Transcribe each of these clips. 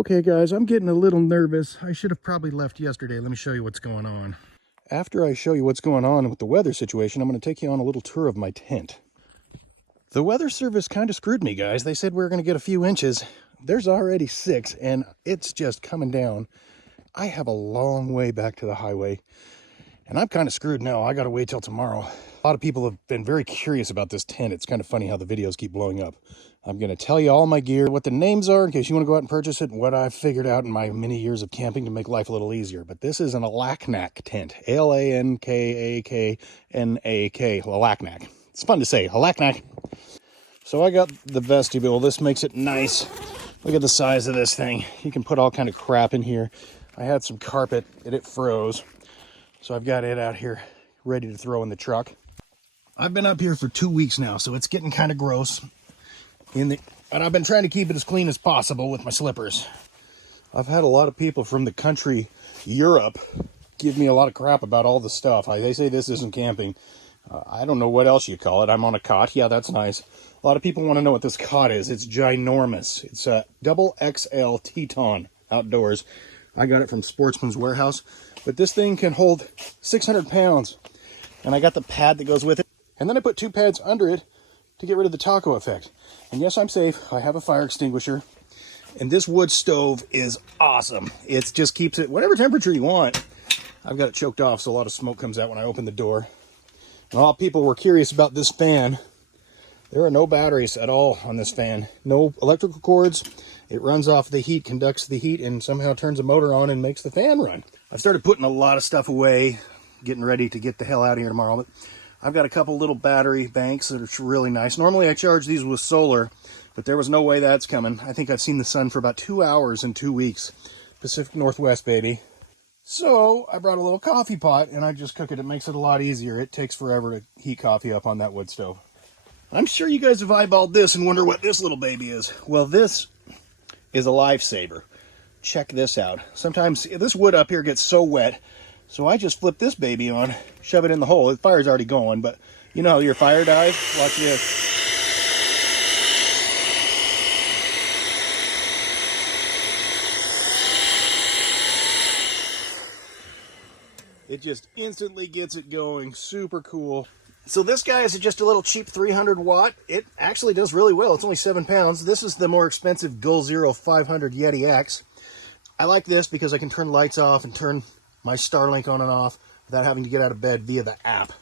Okay guys, I'm getting a little nervous. I should have probably left yesterday. Let me show you what's going on. After I show you what's going on with the weather situation, I'm going to take you on a little tour of my tent. The weather service kind of screwed me, guys. They said we were going to get a few inches. There's already 6 and it's just coming down. I have a long way back to the highway and I'm kind of screwed now. I got to wait till tomorrow. A lot of people have been very curious about this tent. It's kind of funny how the videos keep blowing up. I'm going to tell you all my gear, what the names are in case you want to go out and purchase it, and what I've figured out in my many years of camping to make life a little easier. But this is an alaknak tent. A-L-A-N-K-A-K-N-A-K. Alaknak. It's fun to say. Alaknak. So I got the vestibule. This makes it nice. Look at the size of this thing. You can put all kind of crap in here. I had some carpet and it froze. So I've got it out here ready to throw in the truck. I've been up here for 2 weeks now, so it's getting kind of gross. And I've been trying to keep it as clean as possible with my slippers. I've had a lot of people from the country, Europe, give me a lot of crap about all the stuff. They say this isn't camping. I don't know what else you call it. I'm on a cot. Yeah, that's nice. A lot of people want to know what this cot is. It's ginormous. It's a double XL Teton outdoors. I got it from Sportsman's Warehouse. But this thing can hold 600 pounds. And I got the pad that goes with it. And then I put 2 pads under it to get rid of the taco effect. And yes, I'm safe. I have a fire extinguisher. And this wood stove is awesome. It just keeps it whatever temperature you want. I've got it choked off so a lot of smoke comes out when I open the door. And a lot of people were curious about this fan. There are no batteries at all on this fan. No electrical cords. It runs off the heat, conducts the heat, and somehow turns a motor on and makes the fan run. I've started putting a lot of stuff away, getting ready to get the hell out of here tomorrow. But I've got a couple little battery banks that are really nice. Normally I charge these with solar, but there was no way that's coming. I think I've seen the sun for about 2 hours in 2 weeks. Pacific Northwest, baby. So I brought a little coffee pot and I just cook it. It makes it a lot easier. It takes forever to heat coffee up on that wood stove. I'm sure you guys have eyeballed this and wonder what this little baby is. Well, this is a lifesaver. Check this out. Sometimes this wood up here gets so wet, so I just flip this baby on, shove it in the hole. The fire's already going, but you know how your fire dies? Watch this. It just instantly gets it going. Super cool. So this guy is just a little cheap 300 watt. It actually does really well. It's only 7 pounds. This is the more expensive Goal Zero 500 Yeti X. I like this because I can turn lights off and turn my Starlink on and off without having to get out of bed via the app.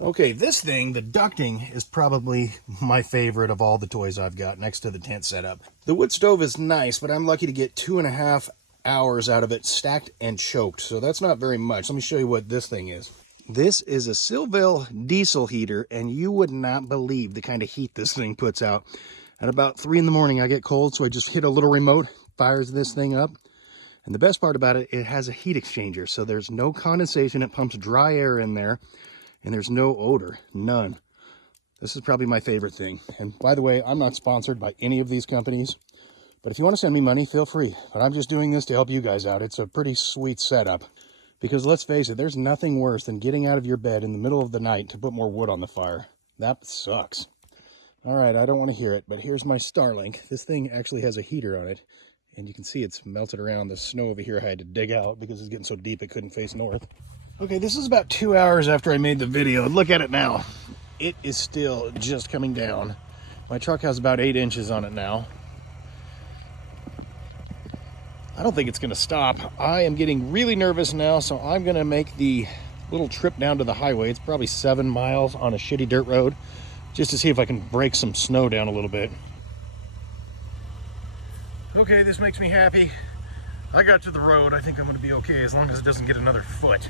Okay, this thing, the ducting, is probably my favorite of all the toys I've got next to the tent setup. The wood stove is nice, but I'm lucky to get 2.5 hours out of it stacked and choked, so that's not very much. Let me show you what this thing is. This is a Silville diesel heater, and you would not believe the kind of heat this thing puts out. At about 3 in the morning, I get cold, so I just hit a little remote, fires this thing up. And the best part about it, it has a heat exchanger, so there's no condensation. It pumps dry air in there, and there's no odor, none. This is probably my favorite thing. And by the way, I'm not sponsored by any of these companies, but if you want to send me money, feel free. But I'm just doing this to help you guys out. It's a pretty sweet setup. Because let's face it, there's nothing worse than getting out of your bed in the middle of the night to put more wood on the fire. That sucks. All right, I don't want to hear it, but here's my Starlink. This thing actually has a heater on it. And you can see it's melted around. The snow over here I had to dig out because it's getting so deep it couldn't face north. Okay, this is about 2 hours after I made the video. Look at it now. It is still just coming down. My truck has about 8 inches on it now. I don't think it's going to stop. I am getting really nervous now, so I'm going to make the little trip down to the highway. It's probably 7 miles on a shitty dirt road, just to see if I can break some snow down a little bit. Okay, this makes me happy. I got to the road. I think I'm going to be okay as long as it doesn't get another foot.